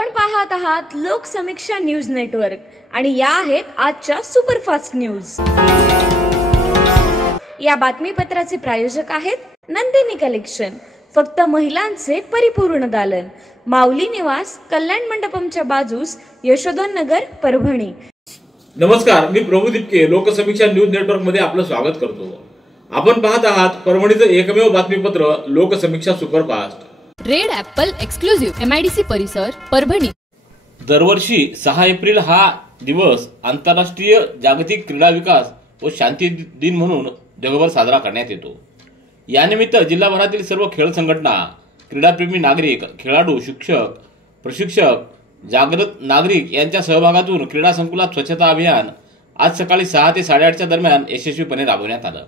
आपण पाहत आहात लोकसमीक्षा न्यूज नेटवर्क आणि या आहेत आजच्या सुपरफास्ट न्यूज। या बातमीपत्राचे प्रायोजक आहेत नंदिनी कलेक्शन, फक्त महिलांचे परिपूर्ण दालन, माऊली निवास, कल्याण मंडपमच्या बाजूस, यशोधन नगर, परभणी। नमस्कार, मी प्रभू दिपके लोकसमीक्षा न्यूज नेटवर्क मध्ये आपलं स्वागत करतो। आपण पाहत आहात परभणीचं एकमेव बातमीपत्र Loksamiksha superfast. Red Apple exclusive MIDC परिसर, परभणी। दरवर्षी 6 एप्रिल हा दिवस आंतरराष्ट्रीय जागतिक क्रीडा विकास व शांती दिन म्हणून जगभर साजरा करण्यात येतो। यानिमित्त जिल्हाभरातील सर्व खेळ संघटना, क्रीडाप्रेमी नागरिक, खेळाडू, शिक्षक, प्रशिक्षक, जागृत नागरिक यांच्या सहभागातून क्रीडा संकुलात स्वच्छता अभियान आज सकाळी 6 ते 8:30च्या दरम्यान यशस्वीपणे राबवण्यात आलं।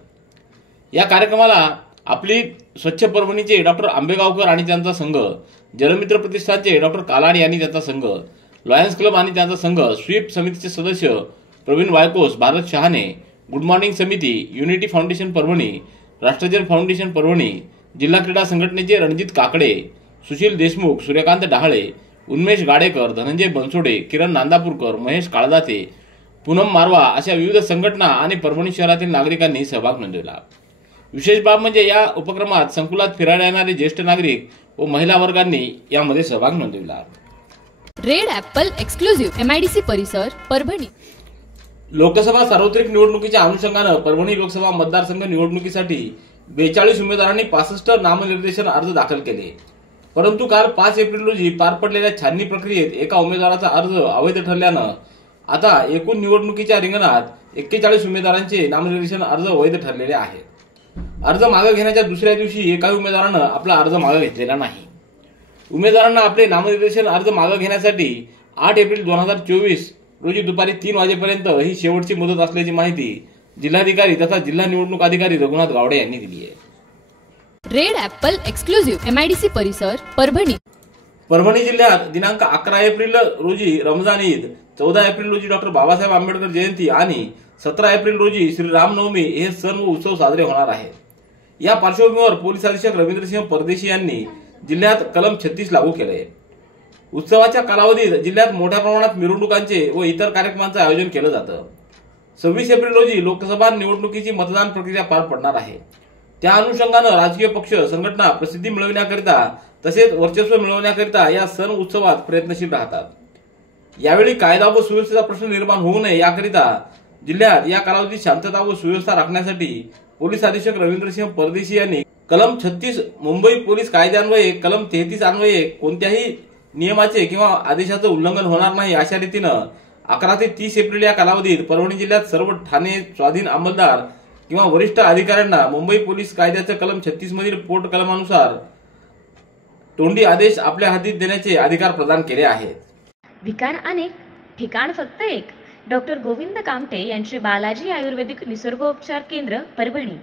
या कार्यक्रमाला आपली स्वच्छ परभणीचे डॉक्टर आंबेगावकर आणि त्यांचा संघ, जलमित्र प्रतिष्ठानचे डॉक्टर कालाड आणि त्यांचा संघ, लॉयन्स क्लब आणि त्यांचा संघ, स्वीप समितीचे सदस्य प्रवीण वायकोस, भारत शहाणे, गुड मॉर्निंग समिती, unity foundation Parbhani, Rashtrajan foundation Parbhani, जिल्हा क्रीडा संघटनेचे रणजित काकडे, सुशील देशमुख, सूर्यकांत डहाळे, उन्मेष गाडेकर, धनंजय बनसोडे, किरण नांदापूरकर, महेश काळदाते, पूनम मारवा अशा विविध संघटना आणि परभणी शहरातील नागरिकांनी सहभाग नोंदवला। विशेष बाब म्हणजे या उपक्रमात संकुलात फिरायला येणारे ज्येष्ठ नागरिक व महिला वर्गांनी यामध्ये सहभाग नोंदवला। रेड ॲपल एक्सक्लुझिव्ह MIDC परिसर, परभणी। लोकसभा सार्वत्रिक निवडणुकीच्या अनुषंगाने परभणी लोकसभा मतदारसंघ निवडणुकीसाठी 42 उमेदवारांनी 65 नामनिर्देशन अर्ज दाखल केले। परंतु काल 5 एप्रिल रोजी पार पडलेल्या छाननी प्रक्रियेत एका उमेदवाराचा अर्ज अवैध ठरल्यानं आता एकूण निवडणुकीच्या रिंगणात 41 उमेदवारांचे नामनिर्देशन अर्ज वैध ठरलेले आहेत। अर्ज मागे घेण्याच्या दुसऱ्या दिवशी एकाही उमेदवारानं आपला अर्ज मागे घेतलेला नाही। उमेदवारांना आपले नामनिर्देशन अर्ज मागे घेण्यासाठी 8 एप्रिल 2024 रोजी दुपारी 3 वाजेपर्यंत ही शेवटची मुदत असल्याची माहिती जिल्हाधिकारी तथा जिल्हा निवडणूक अधिकारी रघुनाथ गावडे यांनी दिली आहे। रेड ॲपल एक्सक्लुझिव्ह MIDC परिसर, परभणी। परभणी जिल्ह्यात दिनांक 11 एप्रिल रोजी रमजान ईद, 14 एप्रिल रोजी डॉक्टर बाबासाहेब आंबेडकर जयंती आणि 17 एप्रिल रोजी श्री रामनवमी हे सण व उत्सव साजरे होणार आहेत। या पार्श्वभूमीवर पोलीस अधीक्षक रवींद्रसिंह परदेशी यांनी जिल्ह्यात कलम 36 लागू केले। उत्सवाच्या कालावधीत जिल्ह्यात मोठ्या प्रमाणात मिरवणुकांचे व इतर कार्यक्रमांचे आयोजन केलं जातं। 26 एप्रिल रोजी लोकसभा निवडणुकीची मतदान प्रक्रिया पार पडणार आहे। त्या अनुषंगानं राजकीय पक्ष, संघटना प्रसिद्धी मिळवण्याकरिता तसेच वर्चस्व मिळवण्याकरिता या सण उत्सवात प्रयत्नशील राहतात। यावेळी कायदा व सुव्यवस्थेचा प्रश्न निर्माण होऊ नये याकरिता जिल्ह्यात या कालावधीत शांतता व सुव्यवस्था राखण्यासाठी पोलीस अधीक्षक रवींद्रसिंह परदेशी यांनी कलम 36 मुंबई पोलीस कायद्यान्वये कलम 33 अन्वये कोणत्याही नियमाचे किंवा आदेशाचं उल्लंघन होणार नाही अशा रीतीनं 11 ते 30 एप्रिल या कालावधीत परभणी जिल्ह्यात सर्व ठाणे स्वाधीन अंमलदार किंवा वरिष्ठ अधिकाऱ्यांना मुंबई पोलीस कायद्याच्या कलम 36 मधील पोट कलमानुसार तोंडी आदेश आपल्या हाती देण्याचे अधिकार प्रदान केले आहेत। ठिकाण अनेक, ठिकाण फक्त एक। डॉक्टर गोविंद कामटे यांचे बालाजी आयुर्वेदिक निसर्गोपचार केंद्र, परभणी।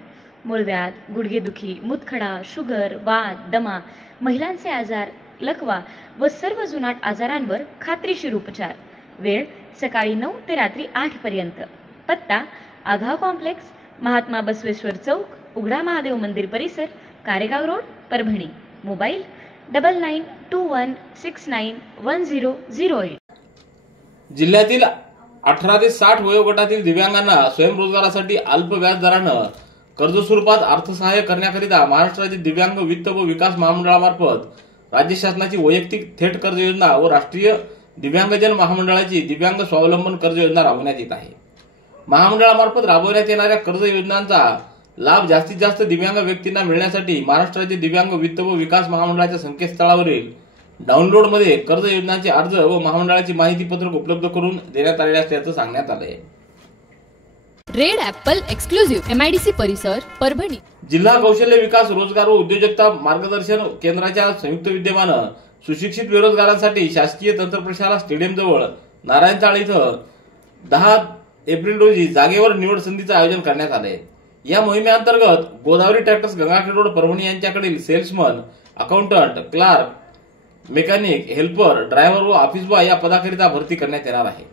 मूळव्याध, गुडघेदुखी, मूतखडा, शुगर, वात, दमा, महिलांचे आजार, लकवा व सर्व जुनाट आजारांवर खात्रीशीर उपचार। वेळ सकाळी 9 ते रात्री 8 पर्यंत। पत्ता आघाव कॉम्प्लेक्स, महात्मा बसवेश्वर चौक, उघडा महादेव मंदिर परिसर, कारेगाव रोड, परभणी। मोबाईल 9921691008। जिल्ह्यातील 18 ते 60 वयोगटातील दिव्यांगांना स्वयंरोजगारासाठी अल्प व्याज दरानं कर्ज स्वरूपात अर्थसहाय्य करण्याकरिता महाराष्ट्र राज्य दिव्यांग वित्त व विकास महामंडळामार्फत राज्य शासनाची वैयक्तिक थेट कर्ज योजना व राष्ट्रीय दिव्यांगजन महामंडळाची दिव्यांग स्वावलंबन कर्ज योजना राबवण्यात येत आहे। महामंडळामार्फत राबवण्यात येणाऱ्या कर्ज योजनांचा लाभ जास्तीत जास्त दिव्यांग व्यक्तींना मिळण्यासाठी महाराष्ट्र राज्य दिव्यांग वित्त व विकास महामंडळाच्या संकेतस्थळावरील डाउनलोडमध्ये कर्ज योजनांचे अर्ज व महामंडळाची माहिती पत्रक उपलब्ध करून देण्यात आले असल्याचं सांगण्यात आलंय। रेड ॲपल एक्सक्लुझिव्ह MIDC परिसर, परभणी। जिल्हा कौशल्य विकास, रोजगार व उद्योजकता मार्गदर्शन केंद्राच्या संयुक्त विद्यमानं सुशिक्षित बेरोजगारांसाठी शासकीय तंत्रप्रशाला स्टेडियम जवळ नारायणचाळ इथं 10 एप्रिल रोजी जागेवर निवड संधीचं आयोजन करण्यात आले। या मोहिमेअंतर्गत गोदावरी ट्रॅक्टर्स गंगाखेड रोड परभणी यांच्याकडील salesman, accountant, clerk, mechanic, helper, driver व ऑफिस बॉय या पदाकरिता भरती करण्यात येणार आहे।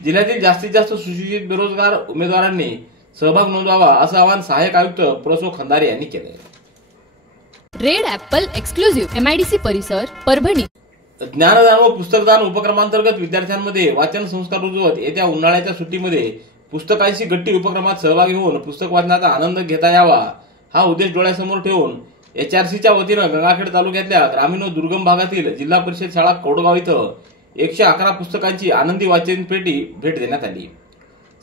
जिल्ह्यातील जास्तीत जास्त सुशिक्षित बेरोजगार उमेदवारांनी सहभाग नोंदवावा असं आवाहन सहाय्यक आयुक्त प्रोसो खंदारे यांनी केले। रेड ॲपल एक्सक्लुझिव्ह MIDC परिसर, परभणी। ज्ञानदान व पुस्तकदान उपक्रमांतर्गत विद्यार्थ्यांमध्ये वाचन संस्कार रुजवत येत्या उन्हाळ्याच्या सुट्टीमध्ये पुस्तकांशी गट्टी उपक्रमात सहभागी होऊन पुस्तक वाचनाचा आनंद घेता यावा हा उद्देश डोळ्यासमोर ठेवून HRCच्या वतीनं गंगाखेड तालुक्यातल्या ग्रामीण व दुर्गम भागातील जिल्हा परिषद शाळा कौडगाव इथं 111 पुस्तकांची आनंदी वाचन पेटी भेट देण्यात आली।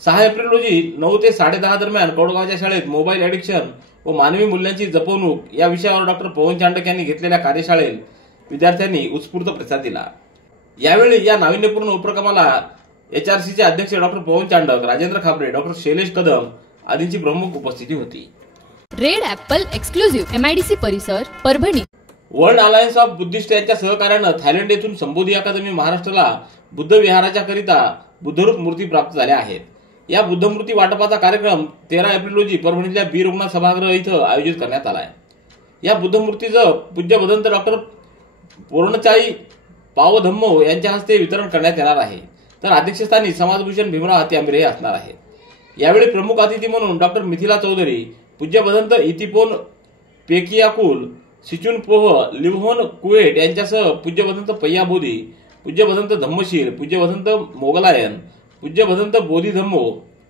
6 एप्रिल रोजी 9 ते 10:30 दरम्यान कौडगावच्या शाळेत मोबाईल ॲडिक्शन व मानवी मूल्यांची जपवणूक या विषयावर डॉक्टर पवन चांडक यांनी घेतलेल्या कार्यशाळेत विद्यार्थ्यांनी उत्स्फूर्त प्रतिसाद दिला। यावेळी या नाविन्यपूर्ण उपक्रमाला HRCचे अध्यक्ष डॉक्टर पवन चांडक, राजेंद्र खापरे, डॉक्टर शैलेश कदम आदींची प्रमुख उपस्थिती होती। रेड ॲपल एक्सक्लुझिव्ह MIDC परिसर Parbhani. World alliance of Buddhist यांच्या सहकार्यानं थायलंड येथून संबोधी अकादमी महाराष्ट्राला बुद्ध विहाराच्या करिता बुद्धरूप मूर्ती प्राप्त झाल्या आहेत। या बुद्धमूर्ती वाटपाचा कार्यक्रम 13 एप्रिल रोजी परभणीतल्या बी रुग्णालय सभागृह इथं आयोजित करण्यात आलाय। या बुद्धमूर्तीचं पूज्य भदंत डॉक्टर पूर्णचाई पावधम्मो यांच्या हस्ते वितरण करण्यात येणार आहे, तर अध्यक्षस्थानी समाजभूषण भीमराव हाती आंबेरे हे असणार आहेत। यावेळी प्रमुख अतिथी म्हणून डॉक्टर मिथिला चौधरी, पूज्य भदंत इतिपोन पेकियाकुल सिचुनपोह लिव्होन कुवेट यांच्यासह पूज्य भदंत पय्या बोधी, पूज्य भदंत धम्मशीर, पूज्य भदंत मोगलायन, पूज्य भदंत बोधी धम्मो,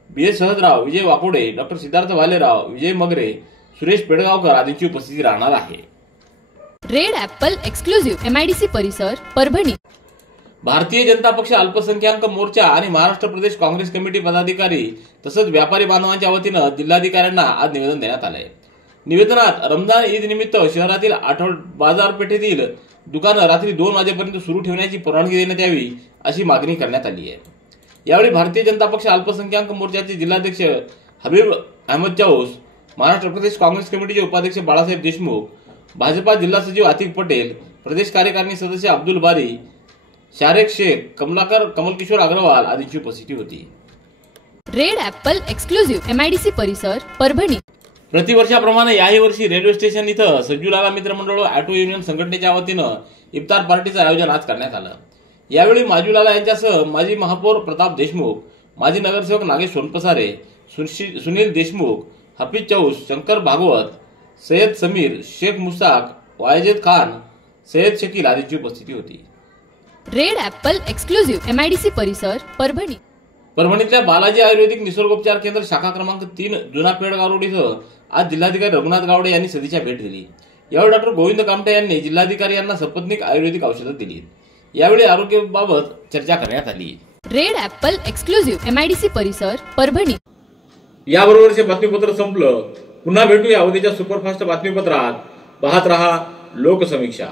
BS सहजराव, विजय वाकोडे, डॉक्टर सिद्धार्थ भालेराव, विजय मगरे, सुरेश पेडगावकर आदींची उपस्थिती राहणार आहे। रेड ॲपल एक्सक्लुझिव्ह MIDC परिसर परभणी। भारतीय जनता पक्ष अल्पसंख्याक मोर्चा आणि महाराष्ट्र प्रदेश काँग्रेस कमिटी पदाधिकारी तसंच व्यापारी बांधवांच्या वतीनं जिल्हाधिकाऱ्यांना आज निवेदन देण्यात आलंय। निवेदनात रमजान ईद निमित्त शहरातील बाजारपेठेतील दुकानं रात्री 2 वाजेपर्यंत सुरू ठेवण्याची परवानगी देण्यात यावी अशी मागणी करण्यात आली आहे। यावेळी भारतीय जनता पक्ष अल्पसंख्याक मोर्चाचे जिल्हाध्यक्ष हबीब अहमद चाऊस, महाराष्ट्र प्रदेश काँग्रेस कमिटीचे उपाध्यक्ष बाळासाहेब देशमुख, भाजपा जिल्हा सचिव आतिक पटेल, प्रदेश कार्यकारिणी सदस्य अब्दुल बारी, शारेक शेख, कमलाकर कमलकिशोर अग्रवाल आदींची उपस्थिती होती। रेड ॲपल एक्सक्लुझिव्ह MIDC परिसर परभणी। प्रतिवर्षाप्रमाणे याही वर्षी रेल्वे स्टेशन इथं सज्जूलाला मित्रमंडळ ऑटो युनियन संघटनेच्या वतीनं इफ्तार पार्टीचं आयोजन आज करण्यात आलं। यावेळी माजूलाला यांच्यासह माजी महापौर प्रताप देशमुख, माजी नगरसेवक नागेश सोनपसारे, सुनील देशमुख, हफीज चौस, शंकर भागवत, सय्यद समीर, शेख मुस्ताक, वायजेद खान, सय्यद शकील आदींची उपस्थिती होती। रेड ॲपल एक्सक्लुझिव्ह MIDC परिसर परभणी। परभणीतल्या बालाजी आयुर्वेदिक निसर्गोपचार केंद्र शाखा क्रमांक 3 जुना पेडगाव रोड इथं आज जिल्हाधिकारी रघुनाथ गावडे यांनी सदिच्छा भेट दिली। यावेळी डॉक्टर गोविंद कामटे यांनी जिल्हाधिकारी यांना सपत्नीक आयुर्वेदिक औषधं दिली। यावेळी आरोग्याबाबत चर्चा करण्यात आली। रेड ॲपल एक्सक्लुझिव्ह MIDC परिसर परभणी। याबरोबरचे बातमीपत्र संपलं। पुन्हा भेटूया उद्याच्या सुपरफास्ट बातमीपत्रात। पाहत रहा लोकसमीक्षा।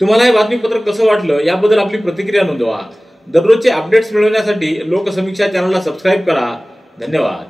तुम्हाला हे बातमीपत्र कसं वाटलं याबद्दल आपली प्रतिक्रिया नोंदवा। दररोजचे अपडेट्स मिळवण्यासाठी लोकसमीक्षा चॅनलला सबस्क्राईब करा। धन्यवाद।